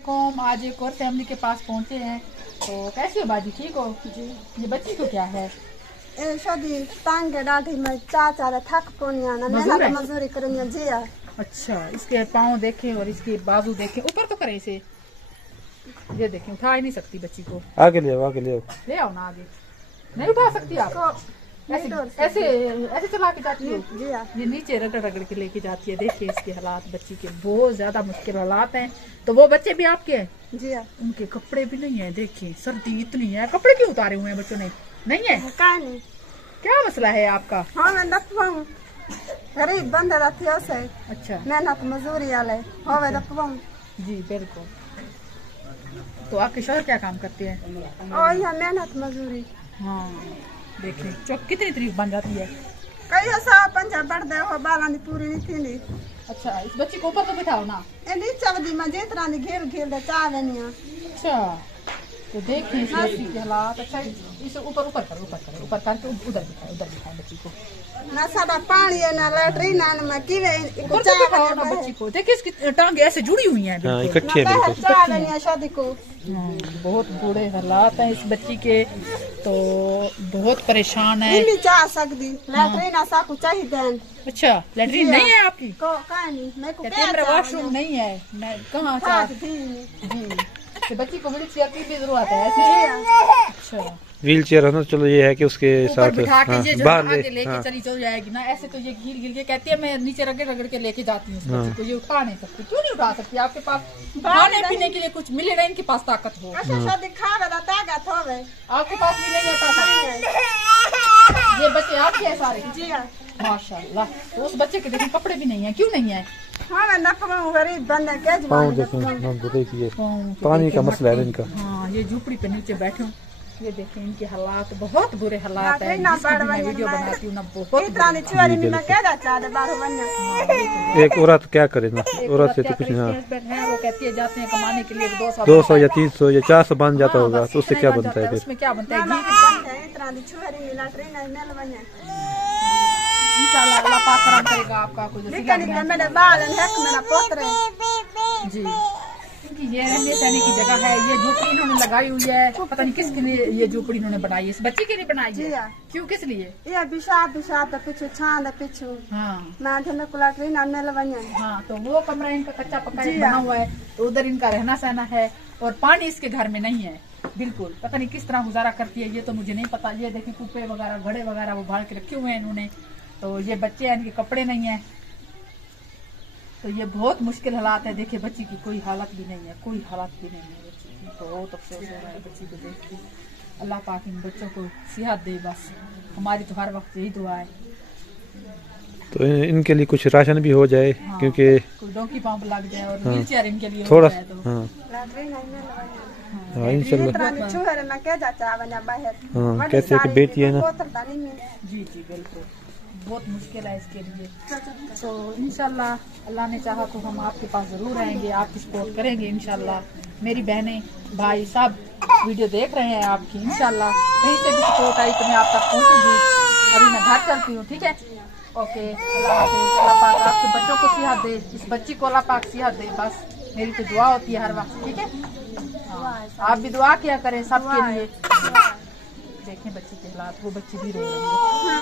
आज एक और फैमिली के पास पहुंचे हैं। तो कैसी हो बाजी, ठीक हो जी? ये बच्ची को क्या है? शादी टांग डाढ़ी में चाचा थक पोनिया ना मजदूरी करेंगे जी। अच्छा, इसके पाँव देखें और इसके बाजू देखें, ऊपर तो करे इसे। ये देखें, उठा ही नहीं सकती बच्ची को। आगे ले आओ ना, आगे नहीं उठा सकती आप। ऐसे ऐसे चला के जाती हो। ये नीचे रगड़ रगड़ के लेके जाती है। देखिए इसके हालात बच्ची के बहुत ज्यादा मुश्किल हालात हैं। तो वो बच्चे भी आपके हैं जी? उनके कपड़े भी नहीं है। देखिए सर्दी इतनी है, कपड़े क्यों उतारे हुए हैं बच्चों ने? नहीं है? नहीं। क्या मसला है आपका? हाँ मैं गरीब बंद रहती है। अच्छा, मेहनत मजदूरी वाले हो जी बिल्कुल। तो आपके शौहर क्या काम करते हैं? और यह मेहनत मजदूरी। हाँ देखिए चौक कितनी तारीफ बन जाती है। कई सा पंजा बढ़ दे हो बालानी पूरी नहीं थी। अच्छा, इस बच्ची को ऊपर तो बिठाओ ना। नीचे दी मैं जितना घेर घेर दे चाहे नहीं। अच्छा, तो देखिए इस बच्ची के हालात। अच्छा, इसे ऊपर ऊपर करो, ऊपर करके उधर दिखाए बच्ची को। ना सादा पानी है ना लैट्रिन ना मैं किवे ना बच्ची को। देखिए इसकी टांगे ऐसे जुड़ी हुई हैं इकट्ठी है। शादी को बहुत बुरे हालात हैं इस बच्ची के। तो बहुत परेशान है। जा सकती लैट्रिन साकू चाहिए। अच्छा, लैट्रिन नहीं है आपकी? मेरे वॉशरूम नहीं है। मैं कहाँ जी, बच्ची को व्हील चेयर की भी जरूरत है। अच्छा, व्हील चेयर है ना। चलो ये है कि उसके साथ बाहर लेके चली चल जाएगी ना। ऐसे तो ये गिर के कहती है मैं नीचे रगड़ रगड़ के लेके जाती हूँ बच्ची को। ये उठा नहीं सकती। क्यों नहीं उठा सकती? आपके पास खाने पीने के लिए कुछ मिले ना, इनके पास ताकत हो। आपके पास भी नहीं है। ये बच्चे आपके हैं सारे? जी माशाल्लाह। तो उस बच्चे के देखिए कपड़े भी नहीं है। क्यों नहीं है? पानी का मसला है इनका। हाँ, ये झूपड़ी पे नीचे बैठे हूँ। ये देखें इनके हालात, बहुत बुरे हालात है। मैं वीडियो बनाती हूँ ना, बहुत एक औरत क्या करे ना, औरत से तो कुछ ना। वो कहती है जाते हैं कमाने के लिए 200 या 300 या 400 बन जाता होगा, तो उससे क्या बनता है? उसमें क्या बनता है? अल्लाह पाक करम करेगा आपका कुछ जी। ये रहने सहने की जगह है। ये झोपड़ी इन्होंने लगाई हुई है, पता नहीं किसके लिए ये झोपड़ी इन्होंने बनाई है। इस बच्ची के लिए बनाई है। क्यों, किस लिए? ये पिछू छांद पिछू। हाँ हाँ, तो वो कमरा इनका कच्चा पक्का बना हुआ है। तो उधर इनका रहना सहना है और पानी इसके घर में नहीं है बिल्कुल। पता नहीं किस तरह गुजारा करती है, ये तो मुझे नहीं पता। ये देखिए कुप्पे वगैरह घड़े वगैरह वो भाड़ के रखे हुए हैं इन्होंने। तो ये बच्चे हैं, इनके कपड़े नहीं है। तो ये बहुत मुश्किल हालात है। देखिए बच्ची की कोई हालत भी नहीं है, कोई हालत भी नहीं है बच्ची की। बहुत अफसोस हो रहा है बच्ची को देख के। अल्लाह पाक इन बच्चों को सेहत दे, बस हमारी तो हर वक्त यही दुआ है। तो इनके लिए कुछ राशन भी हो जाए। हाँ, क्योंकि कोई डोंकी पंप लग जाए और व्हील चेयर इनके लिए थोड़ा कैसे कि बेटी है ना। जी जी बिल्कुल, बहुत मुश्किल है इसके लिए। तो इंशाल्लाह अल्लाह ने चाहा तो हम आपके पास जरूर आएंगे, आपकी सपोर्ट करेंगे इंशाल्लाह। मेरी बहनें भाई सब वीडियो देख रहे हैं आपकी। इंशाल्लाह कहीं से भी सपोर्ट आई तो मैं आप तक पहुंचूंगी। अभी मैं घर चलती हूँ, ठीक है? ओके, अल्लाह हाफिज़। अल्लाह पाक आपके बच्चों को सेहत दे, इस बच्ची को अल्लाह पाक सेहत दे, बस मेरी तो दुआ होती है हर वक्त, ठीक है? हाँ, आप भी दुआ किया करें सबके लिए। देखें बच्ची के हालात, वो बच्ची भी रो रही है।